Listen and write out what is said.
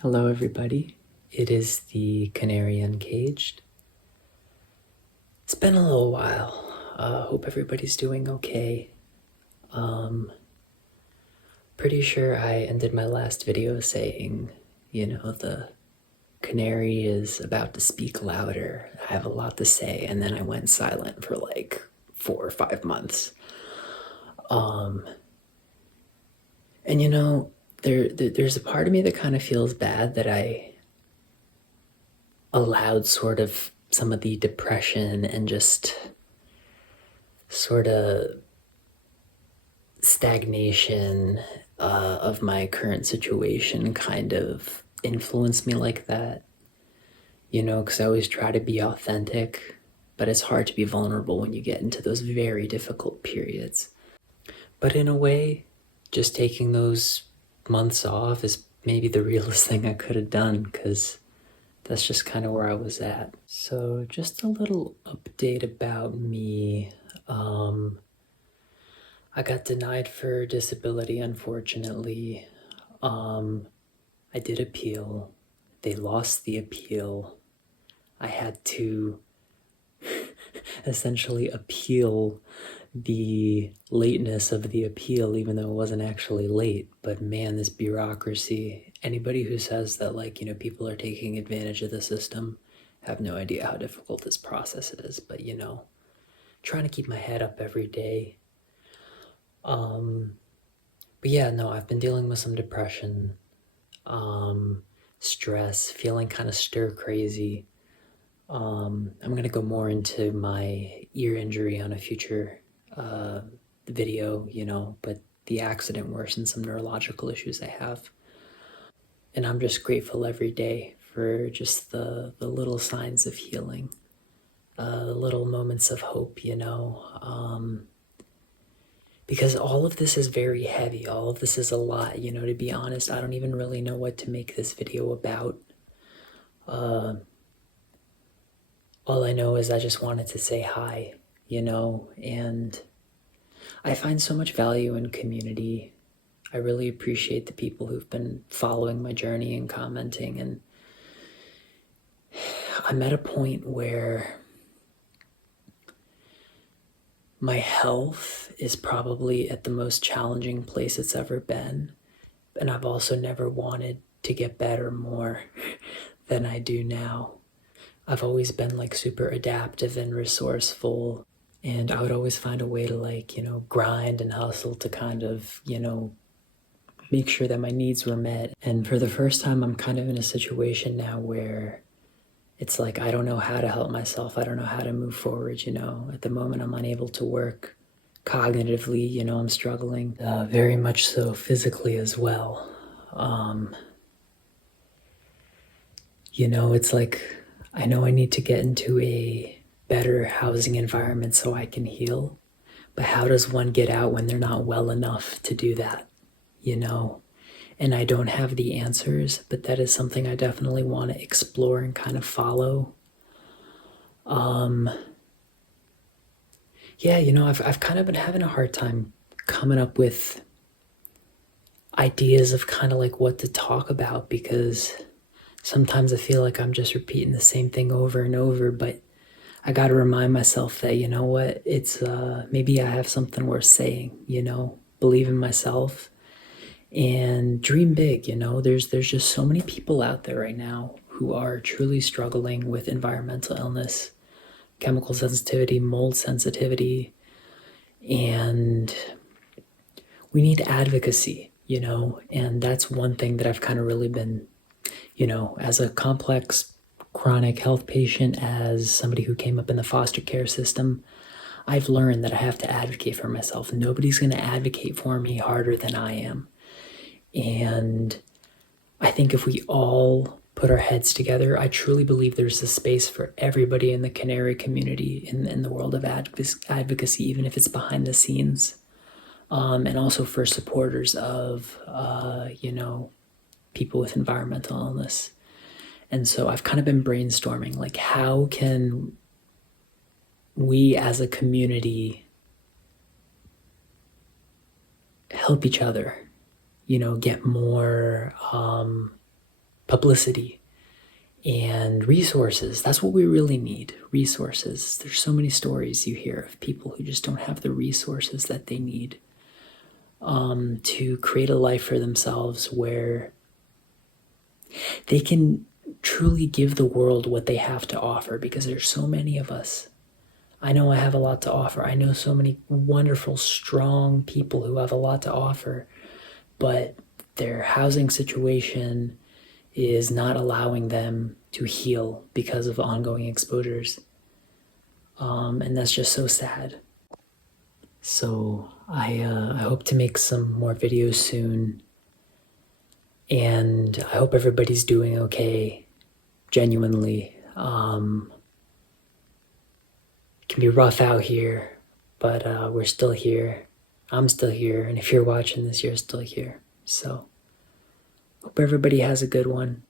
Hello, everybody. It is the Canary Uncaged. It's been a little while. Hope everybody's doing okay. Pretty sure I ended my last video saying, the canary is about to speak louder. I have a lot to say, and then I went silent for like 4 or 5 months. And there's a part of me that kind of feels bad that I allowed sort of some of the depression and just sort of stagnation of my current situation kind of influenced me like that, because I always try to be authentic, but it's hard to be vulnerable when you get into those very difficult periods. But in a way, just taking those months off is maybe the realest thing I could have done, because that's just kind of where I was at. So just a little update about me. I got denied for disability, unfortunately. I did appeal. They lost the appeal. I had to essentially appeal the lateness of the appeal, even though it wasn't actually late. But man, this bureaucracy, anybody who says that, people are taking advantage of the system, have no idea how difficult this process is. But, trying to keep my head up every day. But yeah, no, I've been dealing with some depression, stress, feeling kind of stir crazy. I'm gonna go more into my ear injury on a future video, but the accident worsened some neurological issues I have. And I'm just grateful every day for just the little signs of healing, the little moments of hope. Because all of this is very heavy. All of this is a lot, to be honest. I don't even really know what to make this video about. All I know is I just wanted to say hi, and I find so much value in community. I really appreciate the people who've been following my journey and commenting, and I'm at a point where my health is probably at the most challenging place it's ever been, and I've also never wanted to get better more than I do now. I've always been super adaptive and resourceful, and I would always find a way to grind and hustle to kind of, make sure that my needs were met. And for the first time, I'm kind of in a situation now where it's like I don't know how to help myself. I don't know how to move forward. At the moment, I'm unable to work cognitively. I'm struggling very much so physically as well. It's like I know I need to get into a better housing environment so I can heal. But how does one get out when they're not well enough to do that? And I don't have the answers, but that is something I definitely want to explore and kind of follow. Yeah, I've kind of been having a hard time coming up with ideas of kind of what to talk about, because sometimes I feel like I'm just repeating the same thing over and over, but I got to remind myself that, what, it's maybe I have something worth saying, believe in myself and dream big. There's just so many people out there right now who are truly struggling with environmental illness, chemical sensitivity, mold sensitivity, and we need advocacy, and that's one thing that I've kind of really been, as a complex chronic health patient, as somebody who came up in the foster care system, I've learned that I have to advocate for myself. Nobody's going to advocate for me harder than I am. And I think if we all put our heads together, I truly believe there's a space for everybody in the Canary community, in the world of advocacy, even if it's behind the scenes. And also for supporters of, people with environmental illness. And so I've kind of been brainstorming, how can we as a community help each other, get more publicity and resources. That's what we really need, resources. There's so many stories you hear of people who just don't have the resources that they need to create a life for themselves where they can truly give the world what they have to offer, because there's so many of us. I know I have a lot to offer. I know so many wonderful, strong people who have a lot to offer, but their housing situation is not allowing them to heal because of ongoing exposures. And that's just so sad. So I hope to make some more videos soon. And I hope everybody's doing okay, genuinely. It can be rough out here, but we're still here. I'm still here. And if you're watching this, you're still here. So hope everybody has a good one.